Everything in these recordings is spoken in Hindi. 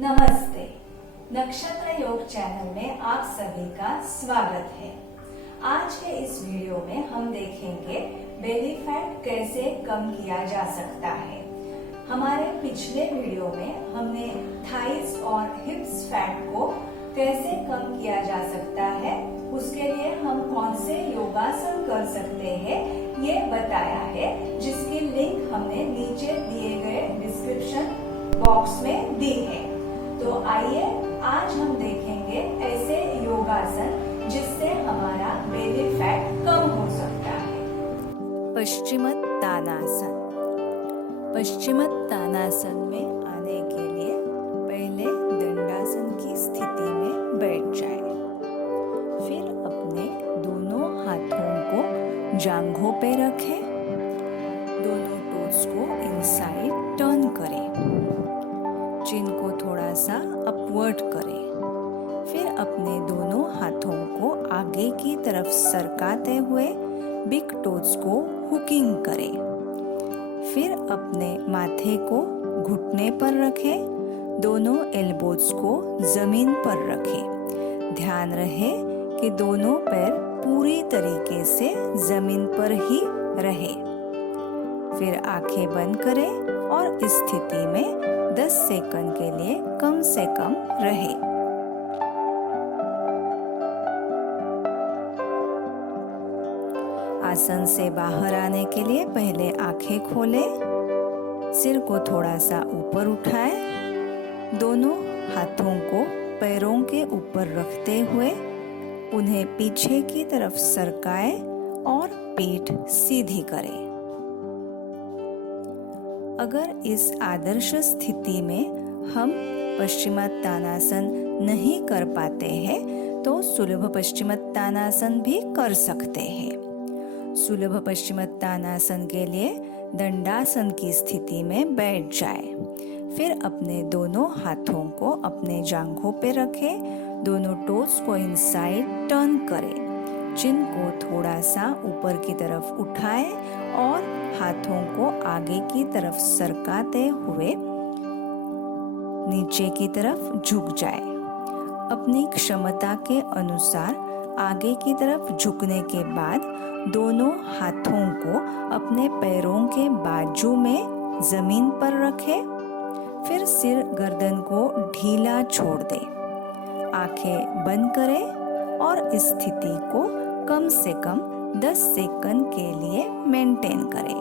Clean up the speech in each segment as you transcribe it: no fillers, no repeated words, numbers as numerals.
नमस्ते। नक्षत्र योग चैनल में आप सभी का स्वागत है। आज के इस वीडियो में हम देखेंगे बेली फैट कैसे कम किया जा सकता है। हमारे पिछले वीडियो में हमने थाइस और हिप्स फैट को कैसे कम किया जा सकता है, उसके लिए हम कौन से योगासन कर सकते हैं ये बताया है, जिसकी लिंक हमने नीचे दिए गए डिस्क्रिप्शन बॉक्स में दी है। तो आइए आज हम देखेंगे ऐसे योगासन जिससे हमारा बेली फैट कम हो सकता है। पश्चिमोत्तानासन। पश्चिमोत्तानासन में आने के लिए पहले दंडासन की स्थिति में बैठ जाए। फिर अपने दोनों हाथों को जांघों पे रखें। दोनों टोस को इनसाइड टर्न करें। चिन को थोड़ा सा अपवर्ड करें। फिर अपने दोनों हाथों को आगे की तरफ सरकाते हुए बिग टोज को हुकिंग करें। फिर अपने माथे को घुटने पर रखें। दोनों एल्बोज को जमीन पर रखें। ध्यान रहे कि दोनों पैर पूरी तरीके से जमीन पर ही रहे। फिर आंखें बंद करें और इस स्थिति में 10 सेकंड के लिए कम से कम रहे। आसन से बाहर आने के लिए पहले आंखें खोलें। सिर को थोड़ा सा ऊपर उठाएं। दोनों हाथों को पैरों के ऊपर रखते हुए उन्हें पीछे की तरफ सरकाएं और पीठ सीधी करें। अगर इस आदर्श स्थिति में हम पश्चिमोत्तानासन नहीं कर पाते हैं तो सुलभ पश्चिमोत्तानासन भी कर सकते हैं। सुलभ पश्चिमोत्तानासन के लिए दंडासन की स्थिति में बैठ जाए। फिर अपने दोनों हाथों को अपने जांघों पे रखें। दोनों टोस को इनसाइड टर्न करें। चिन को थोड़ा सा ऊपर की तरफ उठाएं और हाथों को आगे की तरफ सरकाते हुए नीचे की तरफ झुक जाए। अपनी क्षमता के अनुसार आगे की तरफ झुकने के बाद दोनों हाथों को अपने पैरों के बाजू में जमीन पर रखें। फिर सिर गर्दन को ढीला छोड़ दें। आंखें बंद करें और इस स्थिति को कम से कम 10 सेकंड के लिए मेंटेन करें।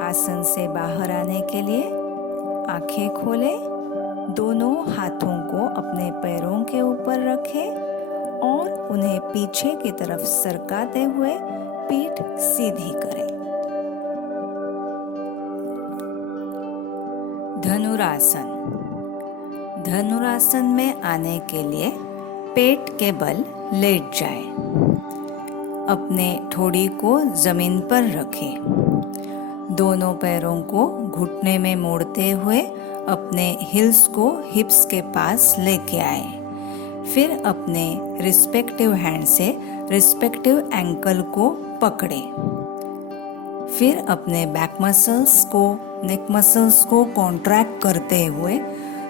आसन से बाहर आने के लिए आंखें खोलें। दोनों हाथों को अपने पैरों के ऊपर रखें और उन्हें पीछे की तरफ सरकाते हुए पीठ सीधी करें। धनुरासन। धनुरासन में आने के लिए पेट के बल लेट जाए। अपने ठोड़ी को जमीन पर रखें। दोनों पैरों को घुटने में मोड़ते हुए अपने हिल्स को हिप्स के पास लेके आए। फिर अपने रिस्पेक्टिव हैंड से रिस्पेक्टिव एंकल को पकड़ें। फिर अपने बैक मसल्स को, नेक मसल्स को कॉन्ट्रैक्ट करते हुए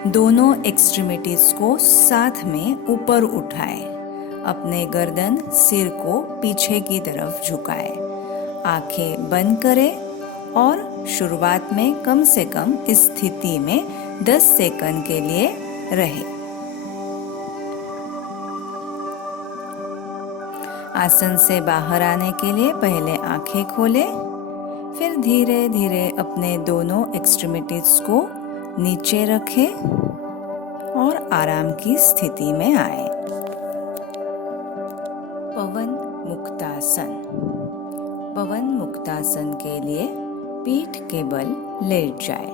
दोनों एक्सट्रीमिटीज को साथ में ऊपर उठाएं। अपने गर्दन, सिर को पीछे की तरफ झुकाएं। आंखें बंद करें और शुरुआत में कम से कम इस स्थिति में 10 सेकंड के लिए रहे। आसन से बाहर आने के लिए पहले आंखें खोलें। फिर धीरे धीरे अपने दोनों एक्सट्रीमिटीज को नीचे रखें और आराम की स्थिति में आए। पवन मुक्तासन। पवन मुक्तासन के लिए पीठ के बल लेट जाए।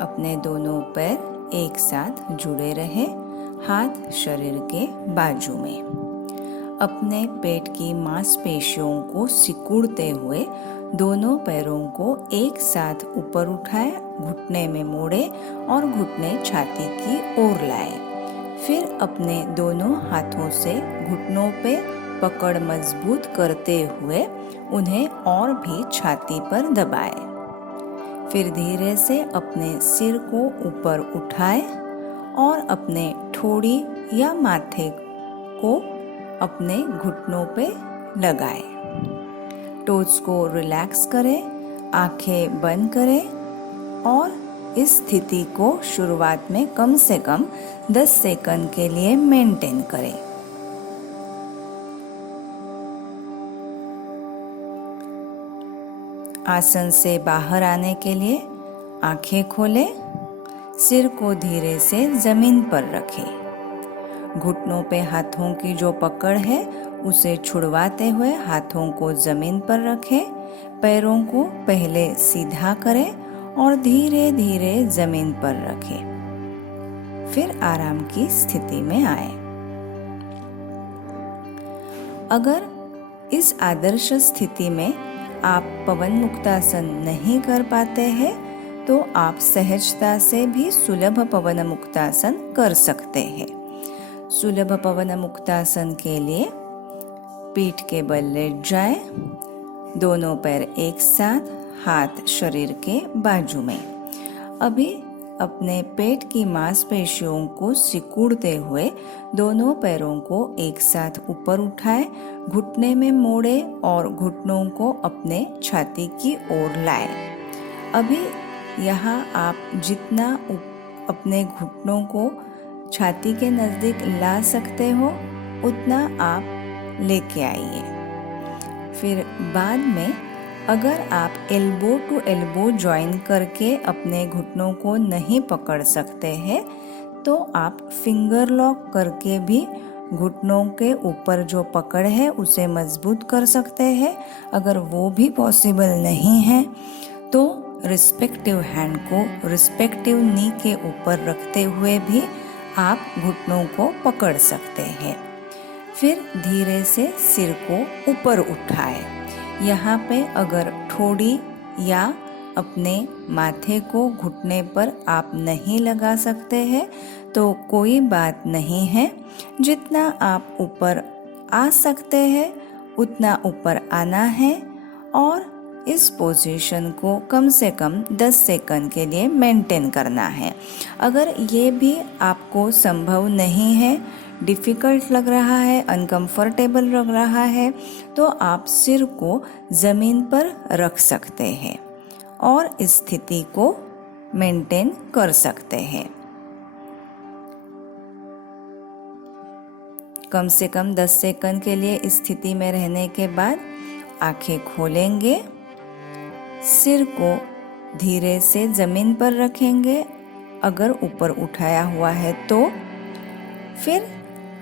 अपने दोनों पैर एक साथ जुड़े रहे, हाथ शरीर के बाजू में। अपने पेट की मांसपेशियों को सिकुड़ते हुए दोनों पैरों को एक साथ ऊपर उठाए, घुटने में मोड़े और घुटने छाती की ओर लाए। फिर अपने दोनों हाथों से घुटनों पे पकड़ मजबूत करते हुए उन्हें और भी छाती पर दबाए। फिर धीरे से अपने सिर को ऊपर उठाए और अपने ठोड़ी या माथे को अपने घुटनों पे लगाए। टोज को रिलैक्स करें, आंखें बंद करें और इस स्थिति को शुरुआत में कम से कम 10 सेकंड के लिए मेंटेन करें। आसन से बाहर आने के लिए आंखें खोलें, सिर को धीरे से जमीन पर रखें। घुटनों पे हाथों की जो पकड़ है उसे छुड़वाते हुए हाथों को जमीन पर रखें। पैरों को पहले सीधा करें और धीरे धीरे जमीन पर रखें। फिर आराम की स्थिति में आए। अगर इस आदर्श स्थिति में आप पवन मुक्तासन नहीं कर पाते हैं तो आप सहजता से भी सुलभ पवन मुक्तासन कर सकते हैं। सुलभ पवन मुक्तासन के लिए पीठ के बल लेट जाए, दोनों पैर एक साथ, हाथ शरीर के बाजू में। अभी अपने पेट की मांसपेशियों को सिकुड़ते हुए दोनों पैरों को एक साथ ऊपर उठाए, घुटने में मोड़े और घुटनों को अपने छाती की ओर लाए। अभी यहाँ आप जितना अपने घुटनों को छाती के नज़दीक ला सकते हो उतना आप लेके आइए। फिर बाद में अगर आप एल्बो टू एल्बो ज्वाइन करके अपने घुटनों को नहीं पकड़ सकते हैं तो आप फिंगर लॉक करके भी घुटनों के ऊपर जो पकड़ है उसे मजबूत कर सकते हैं। अगर वो भी पॉसिबल नहीं है तो रिस्पेक्टिव हैंड को रिस्पेक्टिव नी के ऊपर रखते हुए भी आप घुटनों को पकड़ सकते हैं। फिर धीरे से सिर को ऊपर उठाए। यहाँ पे अगर ठोड़ी या अपने माथे को घुटने पर आप नहीं लगा सकते हैं तो कोई बात नहीं है। जितना आप ऊपर आ सकते हैं उतना ऊपर आना है और इस पोजीशन को कम से कम 10 सेकंड के लिए मेंटेन करना है। अगर ये भी आपको संभव नहीं है, डिफ़िकल्ट लग रहा है, अनकंफर्टेबल लग रहा है तो आप सिर को ज़मीन पर रख सकते हैं और इस स्थिति को मेंटेन कर सकते हैं। कम से कम 10 सेकंड के लिए इस स्थिति में रहने के बाद आंखें खोलेंगे, सिर को धीरे से ज़मीन पर रखेंगे अगर ऊपर उठाया हुआ है तो। फिर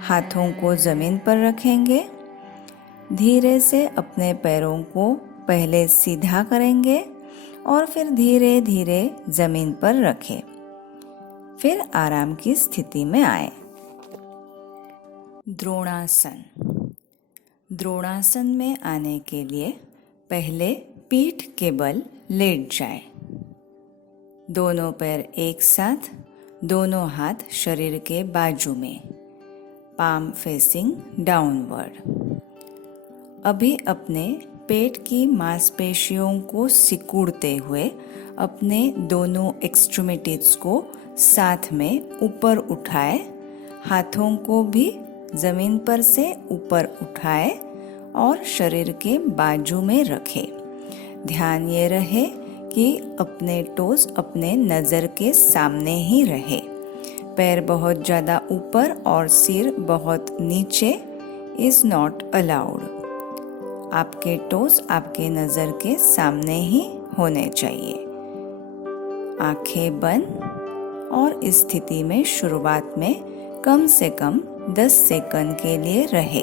हाथों को ज़मीन पर रखेंगे, धीरे से अपने पैरों को पहले सीधा करेंगे और फिर धीरे धीरे ज़मीन पर रखें। फिर आराम की स्थिति में आए। द्रोणासन। द्रोणासन में आने के लिए पहले पीठ के बल लेट जाए, दोनों पैर एक साथ, दोनों हाथ शरीर के बाजू में, पाम फेसिंग डाउनवर्ड। अभी अपने पेट की मांसपेशियों को सिकुड़ते हुए अपने दोनों एक्सट्रीमिटीज को साथ में ऊपर उठाए, हाथों को भी जमीन पर से ऊपर उठाए और शरीर के बाजू में रखे। ध्यान ये रहे कि अपने टोज अपने नज़र के सामने ही रहे। पैर बहुत ज़्यादा ऊपर और सिर बहुत नीचे इज़ नॉट अलाउड। आपके टोज आपके नज़र के सामने ही होने चाहिए। आंखें बंद और इस स्थिति में शुरुआत में कम से कम 10 सेकंड के लिए रहे।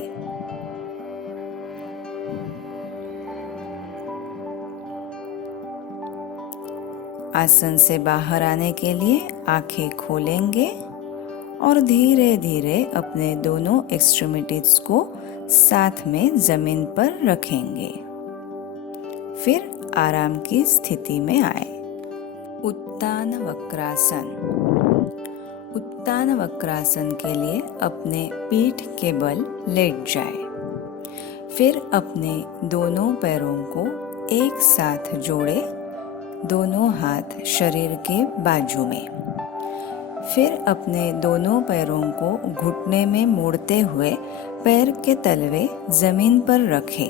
आसन से बाहर आने के लिए आंखें खोलेंगे और धीरे धीरे अपने दोनों एक्सट्रीमिटीज को साथ में जमीन पर रखेंगे। फिर आराम की स्थिति में आए। उत्तान वक्रासन। उत्तान वक्रासन के लिए अपने पीठ के बल लेट जाए, फिर अपने दोनों पैरों को एक साथ जोड़े, दोनों हाथ शरीर के बाजू में। फिर अपने दोनों पैरों को घुटने में मोड़ते हुए पैर के तलवे जमीन पर रखें।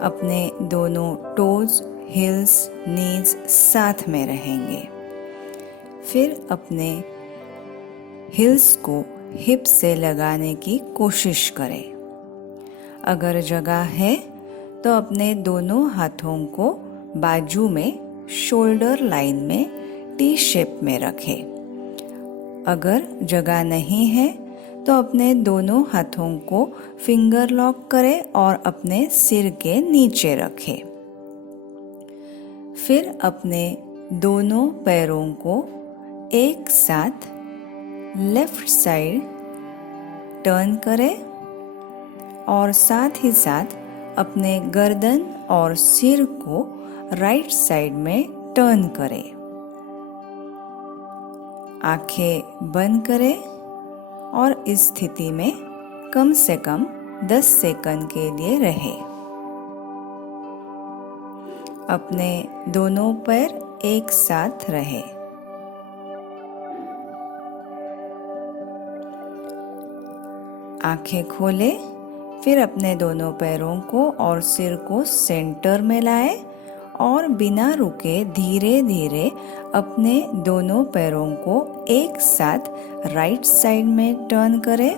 अपने दोनों टोज, हिल्स, नीज साथ में रहेंगे। फिर अपने हिल्स को हिप से लगाने की कोशिश करें। अगर जगह है तो अपने दोनों हाथों को बाजू में शोल्डर लाइन में टी शेप में रखें। अगर जगह नहीं है तो अपने दोनों हाथों को फिंगर लॉक करें और अपने सिर के नीचे रखें। फिर अपने दोनों पैरों को एक साथ लेफ्ट साइड टर्न करें और साथ ही साथ अपने गर्दन और सिर को राइट साइड में टर्न करें। आंखें बंद करें और इस स्थिति में कम से कम 10 सेकंड के लिए रहें। अपने दोनों पैर एक साथ रहें। आंखें खोलें, फिर अपने दोनों पैरों को और सिर को सेंटर में लाएं और बिना रुके धीरे धीरे अपने दोनों पैरों को एक साथ राइट साइड में टर्न करें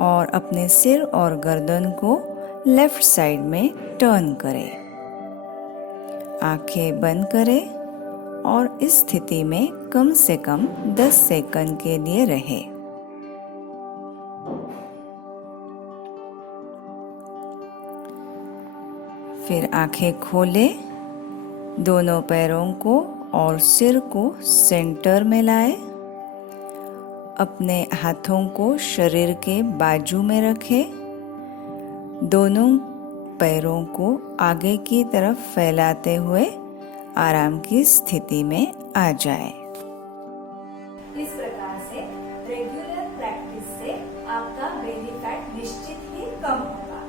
और अपने सिर और गर्दन को लेफ्ट साइड में टर्न करें। आंखें बंद करें और इस स्थिति में कम से कम 10 सेकंड के लिए रहें। फिर आंखें खोलें, दोनों पैरों को और सिर को सेंटर में लाएं। अपने हाथों को शरीर के बाजू में रखें। दोनों पैरों को आगे की तरफ फैलाते हुए आराम की स्थिति में आ जाएं। इस प्रकार से रेगुलर प्रैक्टिस से आपका बेली फैट निश्चित ही कम होगा।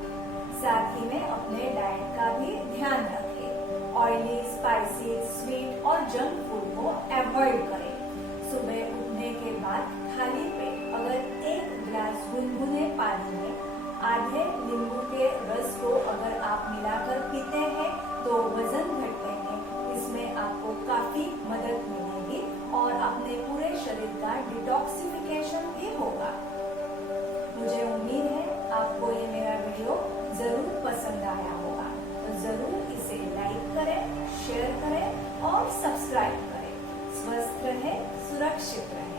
साथ ही में अपने डाइट का भी ध्यान रखें। ऑयली, स्पाइसी, स्वीट और जंक फूड को अवॉइड करें। सुबह उठने के बाद खाली पेट अगर 1 गिलास गुनगुने पानी में आधे नींबू के रस को अगर आप मिलाकर पीते हैं तो वजन घटने में इसमें आपको काफी मदद मिलेगी और अपने पूरे शरीर का डिटॉक्सिफिकेशन भी होगा। मुझे उम्मीद है आपको ये मेरा वीडियो जरूर पसंद आया होगा, तो जरूर इसे लाइक करें, शेयर करें और सब्सक्राइब करें। स्वस्थ रहें, सुरक्षित रहें।